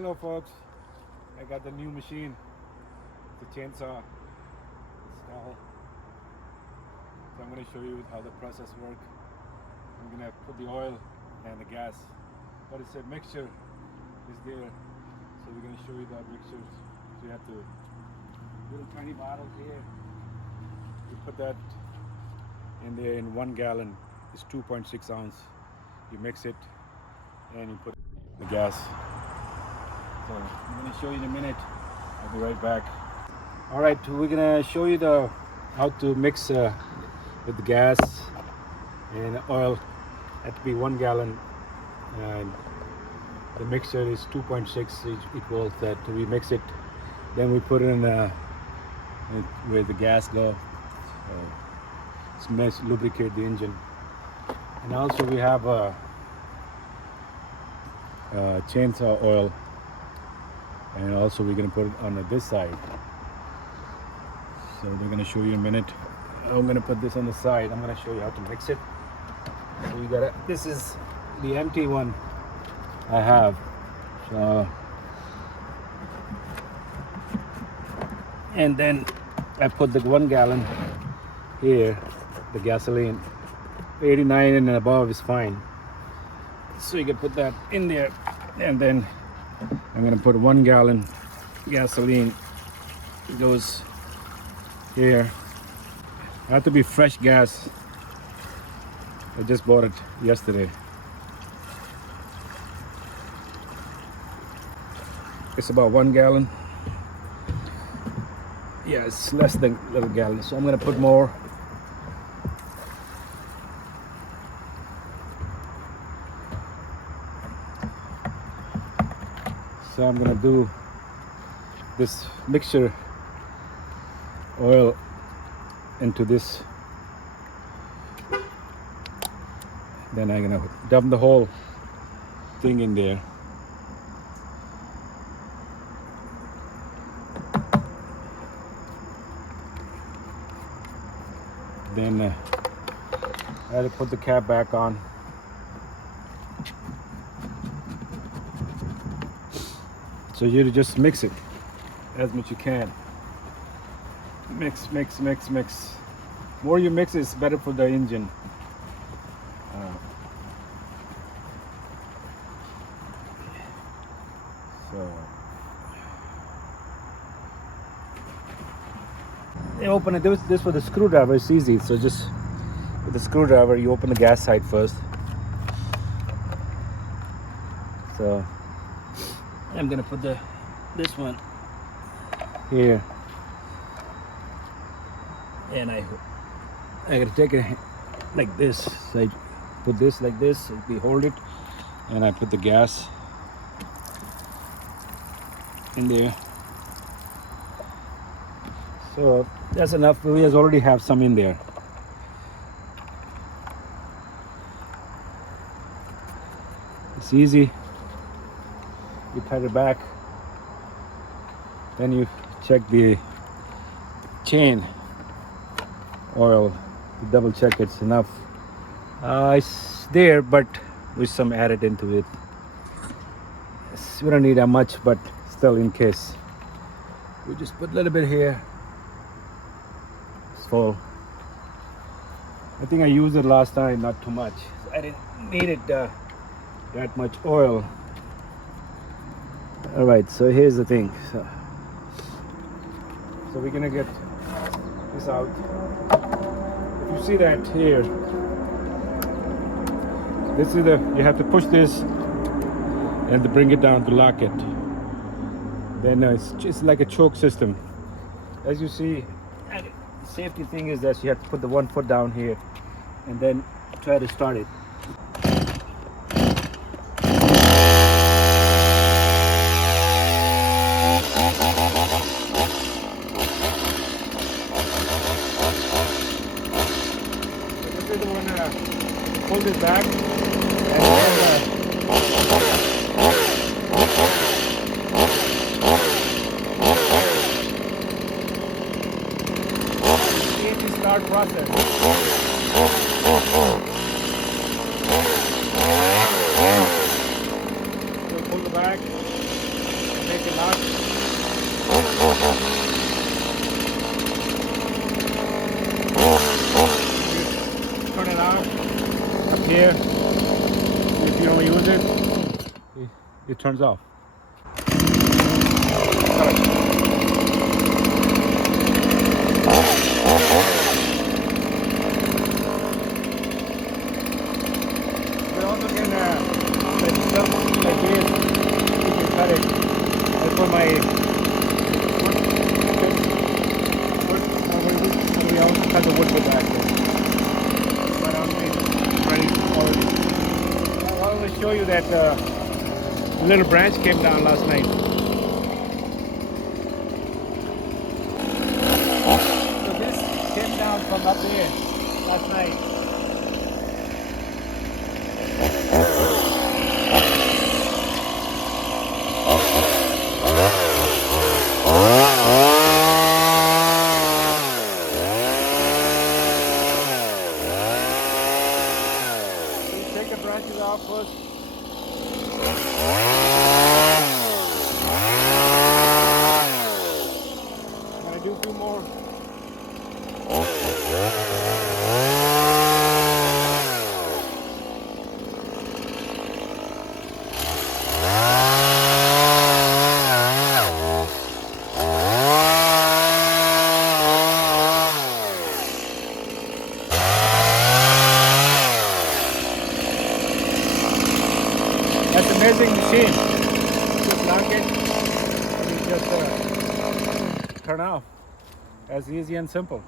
Hello folks, I got the new machine, the Chainsaw STIHL. So I'm going to show you how the process works. I'm going to put the oil and the gas, but it's a mixture is there. So we're going to show you the mixtures. So you have to little tiny bottle here. You put that in there in 1 gallon. It's 2.6 ounce. You mix it and you put the gas. So I'm going to show you in a minute. I'll be right back. All right, we're going to show you how to mix with the gas and oil. Had to be 1 gallon, and the mixture is 2.6 equals that. We mix it, then we put it in where the gas go. So lubricate the engine, and also we have a chainsaw oil. And also we're going to put it on this side. So we're going to show you in a minute. I'm going to put this on the side. I'm going to show you how to mix it. So you got this is the empty one I have. So, and then I put the 1 gallon here, the gasoline. 89 and above is fine. So you can put that in there, and then I'm going to put 1 gallon gasoline. It goes here. It has to be fresh gas. I just bought it yesterday. It's about 1 gallon. Yeah, it's less than a little gallon. So I'm going to put more. So I'm going to do this mixture oil into this. Then I'm going to dump the whole thing in there. Then I had to put the cap back on. So you just mix it as much you can. Mix, mix, mix, mix. More you mix, it's better for the engine. So you open it. This with a screwdriver. It's easy. So just with the screwdriver, you open the gas side first. So I'm gonna put this one here, and I gotta take it like this. So I put this like this. We hold it, and I put the gas in there. So that's enough. We already have some in there. It's easy. You pat it back, then you check the chain oil, you double check it's enough. It's there, but with some added into it. We don't need that much, but still, in case, we just put a little bit here. It's full. I think I used it last time, not too much. I didn't need it that much oil. All right, so here's the thing. So we're gonna get this out. If you see that here, this is you have to push this and to bring it down to lock it. Then it's just like a choke system. As you see, the safety thing is that you have to put the 1 foot down here and then try to start it. Hold it back and then start process. So pull the back. it locked. Turn it on up here. If you don't use it, it turns off. We also can like stuff like this. You can cut it. That's for my wood. We also cut the wood with that. But I'm ready already. I want to show you that little branch came down last night. So this came down from up there last night. Take the branches off first. I'm gonna do a few more. That's amazing machine. Just lock it and you just turn off. As easy and simple.